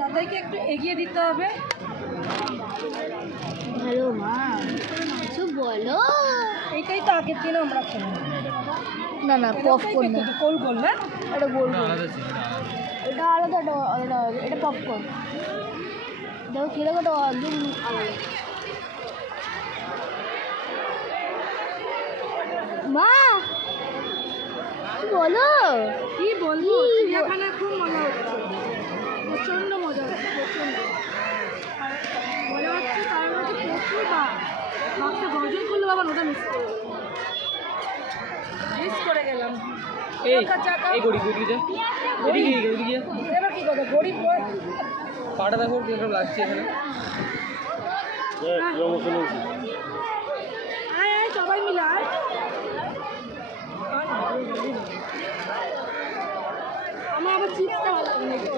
দাদাইকে একটু এগিয়ে দিতে হবে। হ্যালো মা, কিছু বলো। এইটাই তো আগের দিন আমরা খেলাম। না না, পপকর্ন না, গোল গোল না, এটা গোল গোল, এটা আলাদা, এটা আলাদা, এটা পপকর্ন। দেখো খেলে কত একদম আলাদা। মা বলো, কি বলবো, চিড়িয়াখানা খুব মজা হচ্ছে, প্রচণ্ড মজা হচ্ছে, প্রচণ্ড মজা হচ্ছে। কারণ হচ্ছে প্রচুর বাঘটা গর্জন করলো, বাবা ওটা মিস করে গেলাম। এবার কি কথা, গরিব পাটা দেখো কিরকম লাগছে এখানে। সবাই মিলে আমার আবার চিপসটা ভালো লাগে।